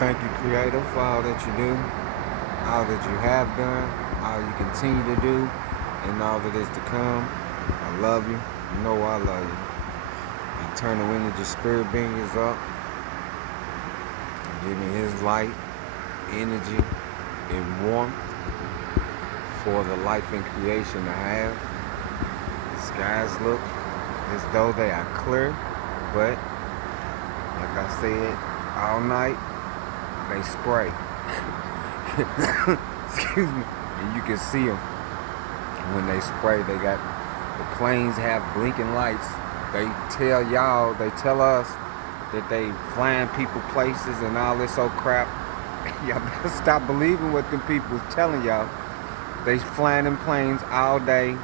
Thank you, Creator, for all that you do, all that you have done, all you continue to do, and all that is to come. I love you. You know I love you. Eternal energy spirit being is up. Give me his light, energy, and warmth for the life and creation to have. The skies look as though they are clear, but like I said, all night they spray. Excuse me. And you can see them when they spray. They got the planes have blinking lights. They tell us that they flying people places and all this old crap. Y'all better stop believing what them people is telling y'all. They flying them planes all day,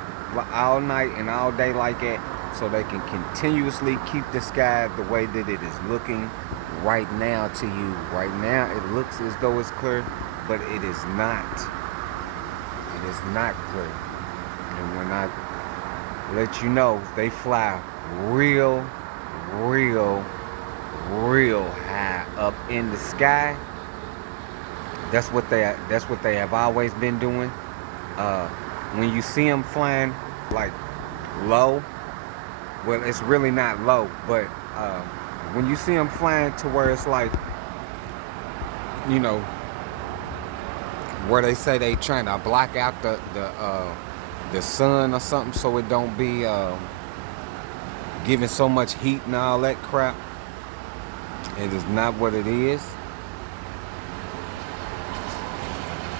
all night, and all day like that, so they can continuously keep the sky the way that it is looking right now to you. Right now, it looks as though it's clear, but it is not. It is not clear. And when I let you know, they fly real high up in the sky. That's what they have always been doing. When you see them flying like low, well, it's really not low, but when you see them flying to where it's like, you know, where they say they trying to block out the sun or something, so it don't be giving so much heat and all that crap. It is not what it is.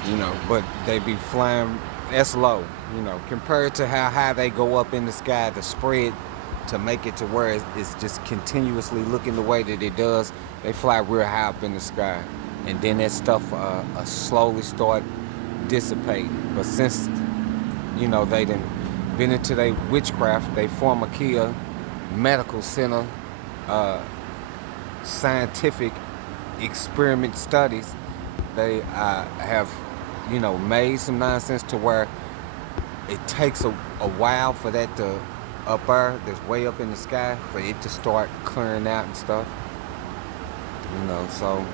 You know, but they be flying, that's low, you know, compared to how high they go up in the sky to spread to make it to where it's just continuously looking the way that it does. They fly real high up in the sky, and then that stuff slowly start dissipating. But since, you know, they done been into their witchcraft, they pharmakia medical center scientific experiment studies, they have, you know, made some nonsense to where it takes a while for that to up there, that's way up in the sky, for it to start clearing out and stuff. You know, so,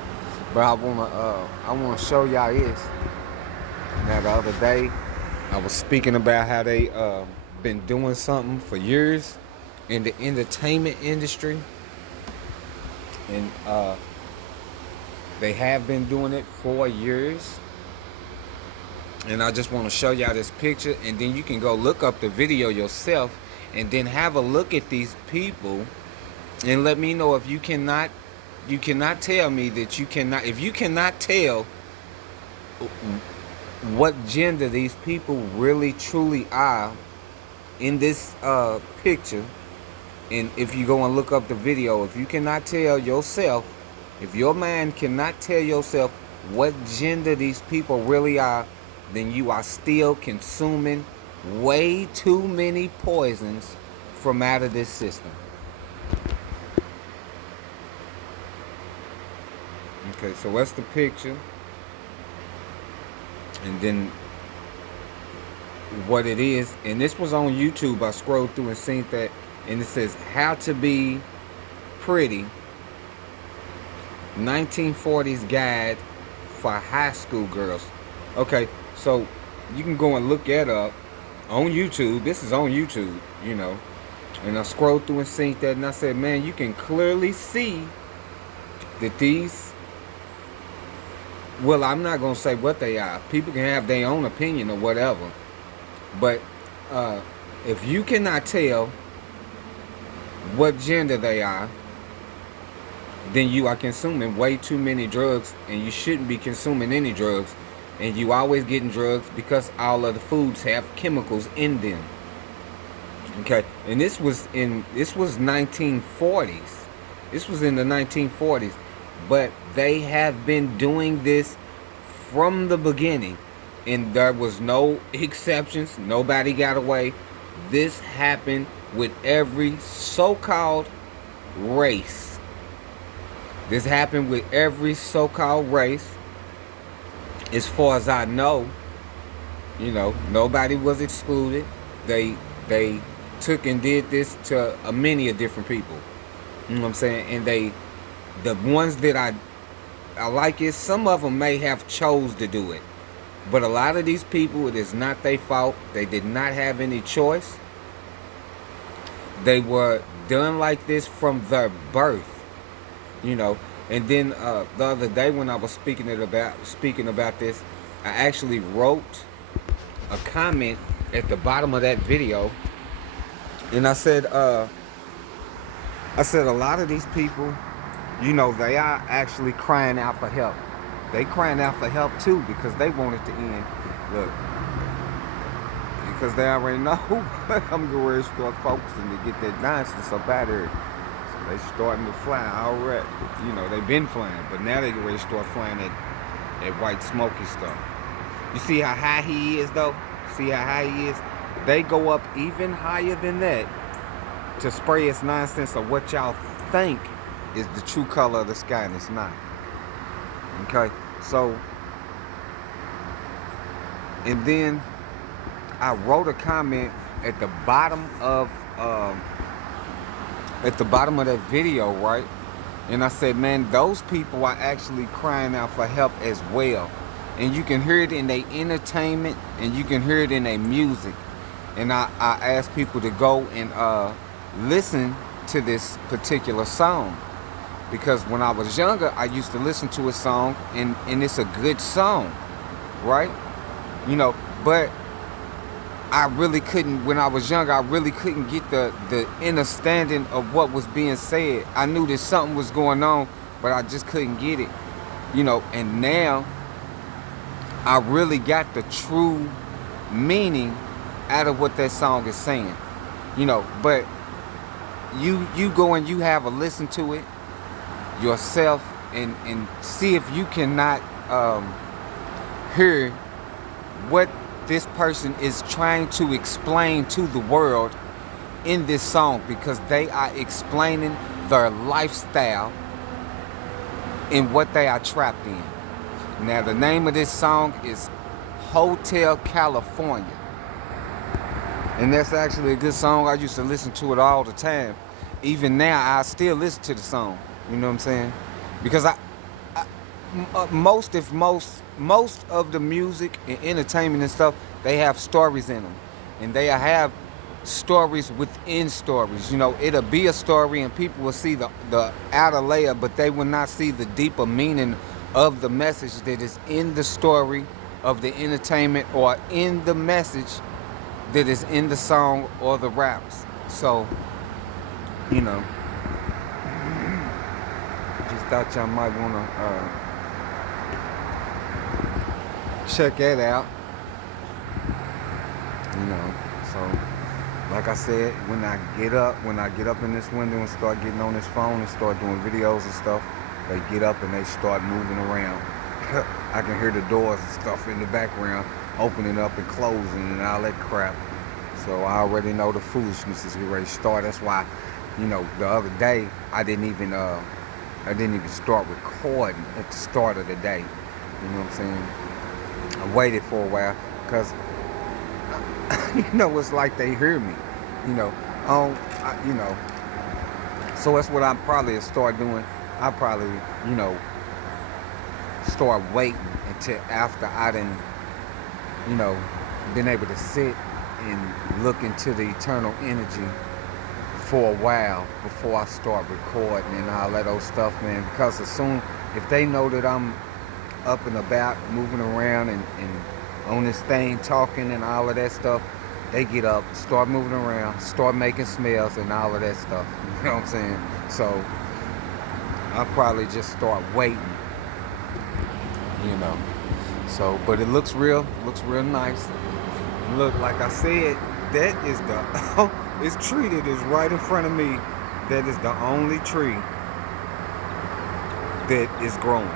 but I wanna show y'all this. Now the other day, I was speaking about how they been doing something for years in the entertainment industry, and they have been doing it for years. And I just want to show y'all this picture, and then you can go look up the video yourself and then have a look at these people and let me know if you cannot tell me that if you cannot tell what gender these people really truly are in this picture. And if you go and look up the video, if you cannot tell yourself, if your mind cannot tell yourself what gender these people really are, then you are still consuming way too many poisons from out of this system. Okay, so that's the picture. And then what it is, and this was on YouTube. I scrolled through and seen that, and it says how to be pretty, 1940s guide for high school girls. Okay, so you can go and look that up on YouTube. This is on YouTube, you know. And I scrolled through and seen that, and I said, man, you can clearly see that these, well, I'm not going to say what they are. People can have their own opinion or whatever. But if you cannot tell what gender they are, then you are consuming way too many drugs, and you shouldn't be consuming any drugs. And you always getting drugs because all of the foods have chemicals in them. Okay, and this was 1940s. This was in the 1940s, but they have been doing this from the beginning, and there was no exceptions. Nobody got away. This happened with every so-called race. This happened with every so-called race. As far as I know, you know, nobody was excluded. They took and did this to many different people. You know what I'm saying? And the ones that I I like it. Some of them may have chose to do it. But a lot of these people, it is not their fault. They did not have any choice. They were done like this from their birth, you know. And then the other day when I was speaking about this, I actually wrote a comment at the bottom of that video, and I said a lot of these people, you know, they are actually crying out for help. They crying out for help too because they want it to end. Look, because they already know I'm going to start focusing to get that nonsense up out of here. So they starting to fly already. You know, they've been flying, but now they get ready to start flying that white smoky stuff. You see how high he is though? See how high he is? They go up even higher than that to spray its nonsense of what y'all think is the true color of the sky, and it's not. Okay, so, and then I wrote a comment at the bottom of that video, right? And I said, man, those people are actually crying out for help as well. And you can hear it in their entertainment, and you can hear it in their music. And I asked people to go and listen to this particular song. Because when I was younger, I used to listen to a song, and it's a good song, right? You know, but I really couldn't, when I was younger, I really couldn't get the understanding of what was being said. I knew that something was going on, but I just couldn't get it, you know. And now, I really got the true meaning out of what that song is saying, you know. But you go and you have a listen to it yourself and see if you cannot hear what this person is trying to explain to the world in this song, because they are explaining their lifestyle and what they are trapped in. Now, the name of this song is Hotel California, and that's actually a good song. I used to listen to it all the time. Even now, I still listen to the song. You know what I'm saying? Because most of the music and entertainment and stuff, they have stories in them, and they have stories within stories. You know, it'll be a story, and people will see the outer layer, but they will not see the deeper meaning of the message that is in the story of the entertainment, or in the message that is in the song or the raps. So, you know, just thought y'all might want to check that out. You know, so like I said, when I get up in this window and start getting on this phone and start doing videos and stuff, they get up and they start moving around. I can hear the doors and stuff in the background opening up and closing and all that crap. So I already know the foolishness is ready to start. That's why, you know, the other day I didn't even start recording at the start of the day. You know what I'm saying? I waited for a while because you know, it's like they hear me. You know, you know. So that's what I probably start doing. I probably, you know, start waiting until after I done, you know, been able to sit and look into the eternal energy for a while before I start recording and all that old stuff, man. Because as soon, if they know that I'm up and about, moving around and on this thing, talking and all of that stuff, they get up, start moving around, start making smells and all of that stuff. You know what I'm saying? So I'll probably just start waiting, you know. So, but it looks real nice. Look, like I said, that is the this tree that is right in front of me. That is the only tree that is growing.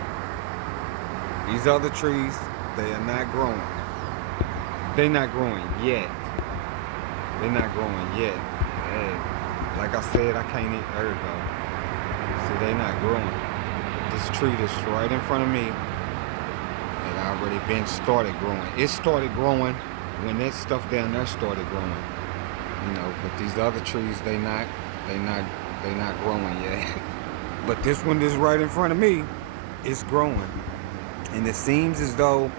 These other trees, they are not growing. They're not growing yet. They're not growing yet. Hey, like I said, I can't eat. There we go. See, they're not growing. This tree that's right in front of me had already been started growing. It started growing when that stuff down there started growing. You know, but these other trees, they not growing yet. But this one is right in front of me. it's growing. And it seems as though,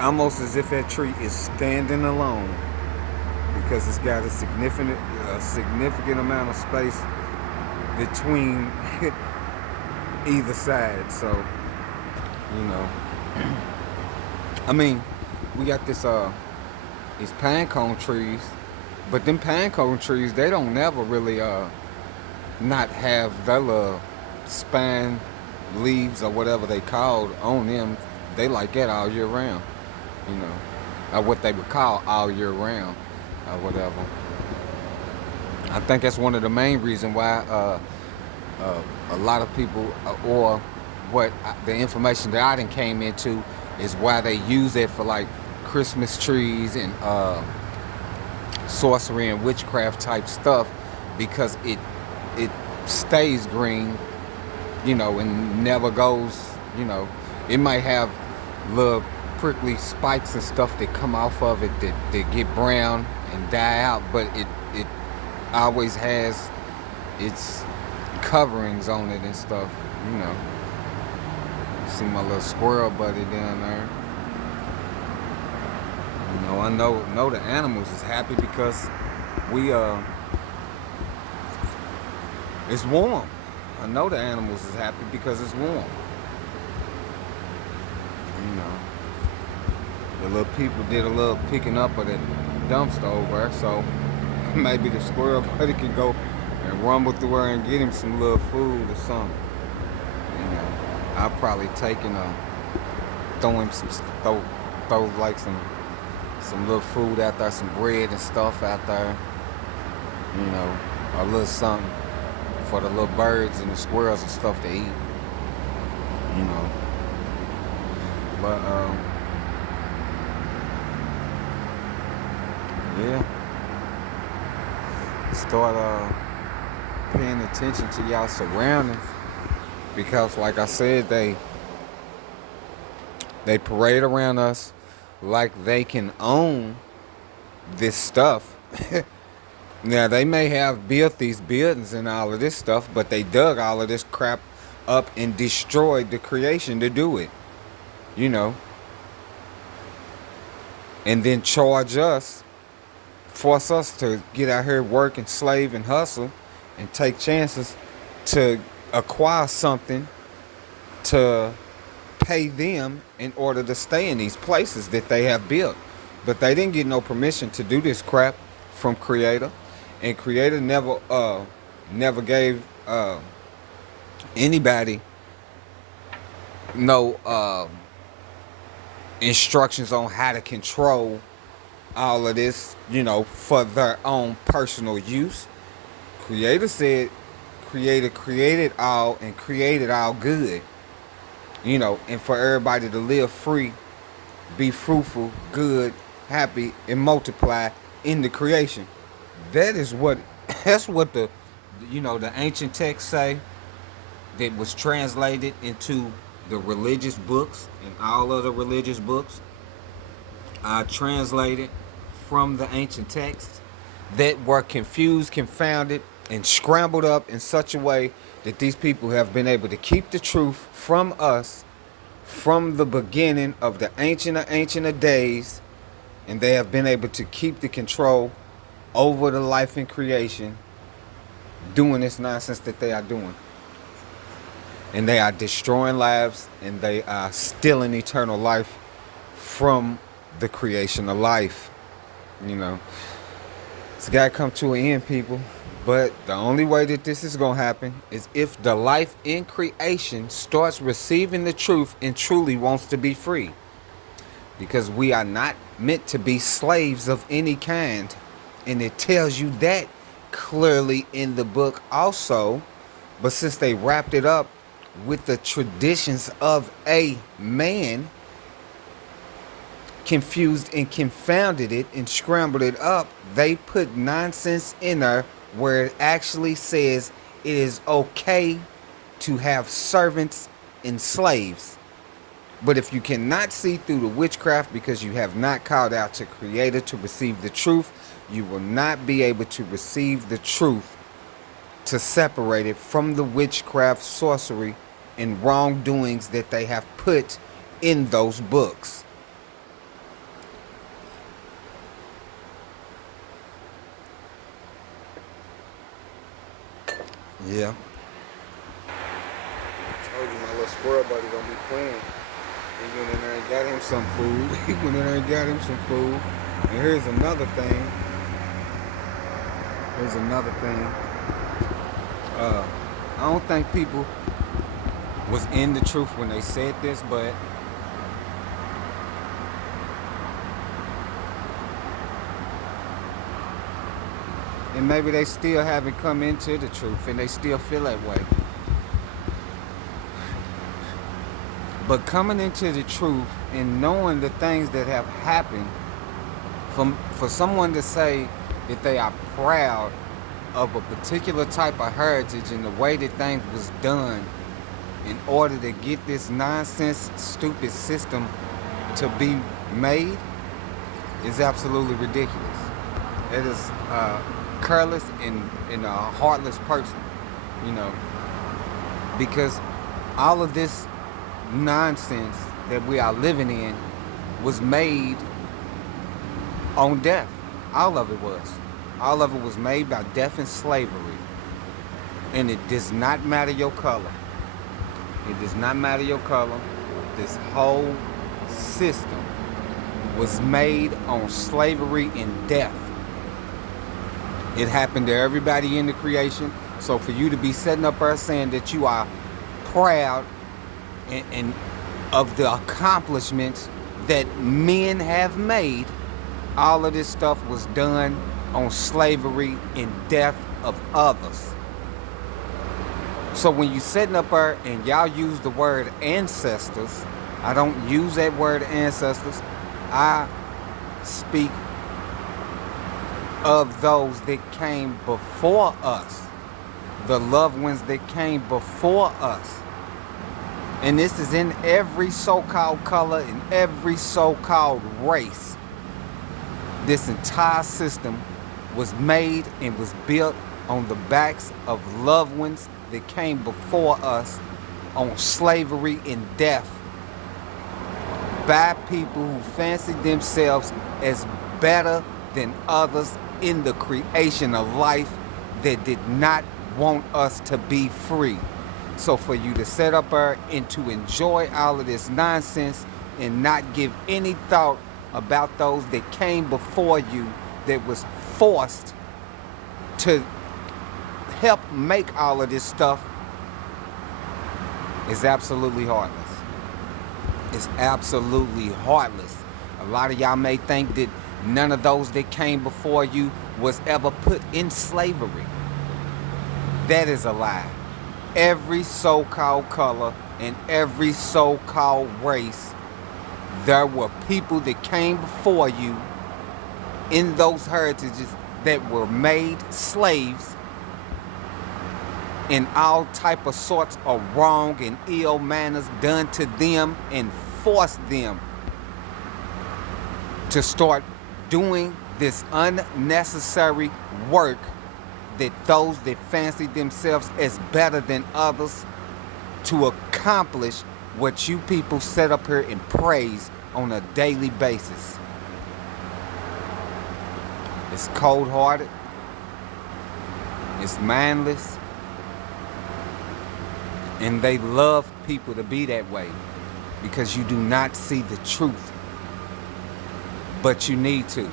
almost as if that tree is standing alone, because it's got a significant amount of space between either side. So, you know, I mean, we got these pine cone trees, but them pine cone trees, they don't never really not have their little spine leaves or whatever they called on them. They like that all year round, you know, or what they would call all year round or whatever. I think that's one of the main reasons why a lot of people, or the information that I done came into, is why they use it for like Christmas trees and sorcery and witchcraft type stuff, because it stays green, you know, and never goes, you know. It might have little prickly spikes and stuff that come off of it that get brown and die out, but it always has its coverings on it and stuff, you know. See my little squirrel buddy down there. You know, I know the animals is happy because we it's warm. I know the animals is happy because it's warm. You know, the little people did a little picking up of the dumpster over there, so maybe the squirrel buddy can go and rumble through there and get him some little food or something. You know, I'll probably take and throw him throw like some little food out there, some bread and stuff out there. You know, a little something for the little birds and the squirrels and stuff to eat. You know, but yeah, start paying attention to y'all surroundings, because like I said, they parade around us like they can own this stuff. Now, they may have built these buildings and all of this stuff, but they dug all of this crap up and destroyed the creation to do it, you know, and then force us to get out here, work and slave and hustle and take chances to acquire something to pay them in order to stay in these places that they have built. But they didn't get no permission to do this crap from Creator, and Creator never gave anybody no instructions on how to control all of this, you know, for their own personal use. Creator said, Creator created all and created all good, you know, and for everybody to live free, be fruitful, good, happy, and multiply in the creation. That's what the, you know, the ancient texts say, that was translated into the religious books, and all of the religious books are translated from the ancient texts that were confused, confounded, and scrambled up in such a way that these people have been able to keep the truth from us from the beginning of the ancient of days, and they have been able to keep the control over the life and creation, doing this nonsense that they are doing. And they are destroying lives, and they are stealing eternal life from the creation of life. You know, it's got to come to an end, people. But the only way that this is going to happen is if the life in creation starts receiving the truth and truly wants to be free. Because we are not meant to be slaves of any kind. And it tells you that clearly in the book also. But since they wrapped it up with the traditions of a man, confused and confounded it and scrambled it up, they put nonsense in there where it actually says it is okay to have servants and slaves. But if you cannot see through the witchcraft because you have not called out to Creator to receive the truth, you will not be able to receive the truth to separate it from the witchcraft, sorcery, and wrongdoings that they have put in those books. Yeah. Told you my little squirrel buddy gonna be playing. He went in there and got him some food. He went in there and got him some food. And here's another thing. Here's another thing. I don't think people was in the truth when they said this, but and maybe they still haven't come into the truth and they still feel that way. But coming into the truth and knowing the things that have happened, for someone to say that they are proud of a particular type of heritage and the way that things was done in order to get this nonsense, stupid system to be made is absolutely ridiculous. It is careless and a heartless person, you know, because all of this nonsense that we are living in was made on death. All of it was. All of it was made by death and slavery. And it does not matter your color. It does not matter your color. This whole system was made on slavery and death. It happened to everybody in the creation. So for you to be setting up there saying that you are proud and of the accomplishments that men have made, all of this stuff was done on slavery and death of others. So when you setting up there and y'all use the word ancestors, I don't use that word ancestors. I speak of those that came before us, the loved ones that came before us. And this is in every so-called color, in every so-called race. This entire system was made and was built on the backs of loved ones that came before us on slavery and death by people who fancied themselves as better than others in the creation of life that did not want us to be free. So for you to set up there and to enjoy all of this nonsense and not give any thought about those that came before you that was forced to help make all of this stuff is absolutely heartless. It's absolutely heartless. A lot of y'all may think that none of those that came before you was ever put in slavery. That is a lie. Every so-called color and every so-called race, there were people that came before you in those heritages that were made slaves, and all type of sorts of wrong and ill manners done to them and forced them to start doing this unnecessary work that those that fancy themselves as better than others to accomplish what you people set up here and praise on a daily basis. It's cold-hearted. It's mindless. And they love people to be that way because you do not see the truth. But you need to.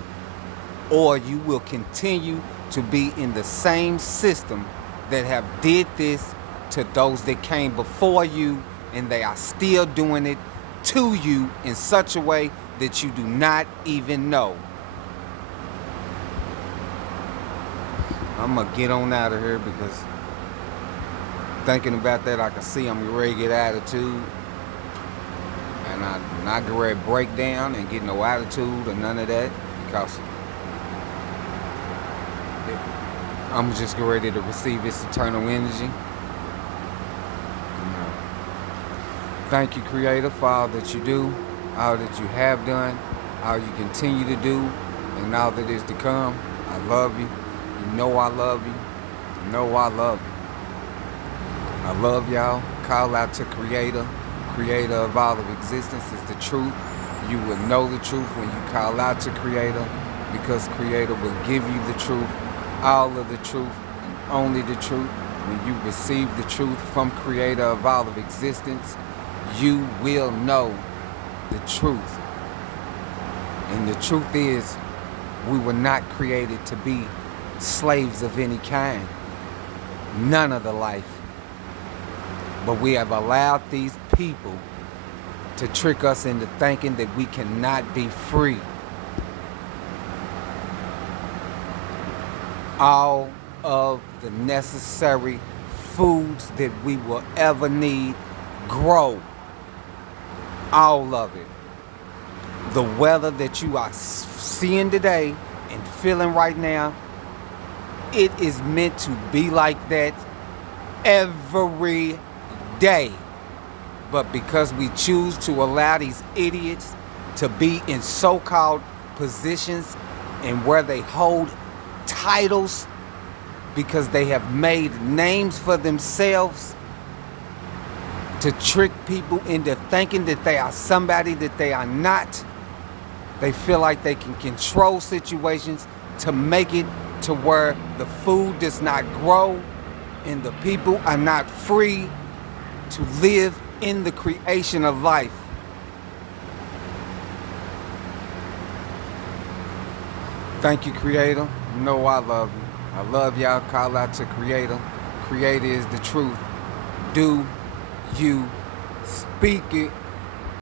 Or you will continue to be in the same system that have did this to those that came before you, and they are still doing it to you in such a way that you do not even know. I'm gonna get on out of here because thinking about that, I can see I'm ready to get attitude, and I'm not ready to break down and get no attitude or none of that because I'm just ready to receive its eternal energy. Thank you, Creator, for all that you do, all that you have done, all you continue to do, and all that is to come. I love you. You know I love you. You know I love you. I love y'all. call out to Creator, Creator of all of existence is the truth. You will know the truth when you call out to Creator, because Creator will give you the truth, all of the truth, and only the truth. When you receive the truth from Creator of all of existence, you will know the truth. And the truth is, we were not created to be slaves of any kind. None of the life. But we have allowed these people to trick us into thinking that we cannot be free. All of the necessary foods that we will ever need grow. All of it. The weather that you are seeing today and feeling right now, it is meant to be like that every day. But because we choose to allow these idiots to be in so-called positions and where they hold titles because they have made names for themselves, to trick people into thinking that they are somebody that they are not. They feel like they can control situations to make it to where the food does not grow and the people are not free to live in the creation of life. Thank you, Creator. You know I love you. I love y'all. Call out to Creator. Creator is the truth. Do you speak it?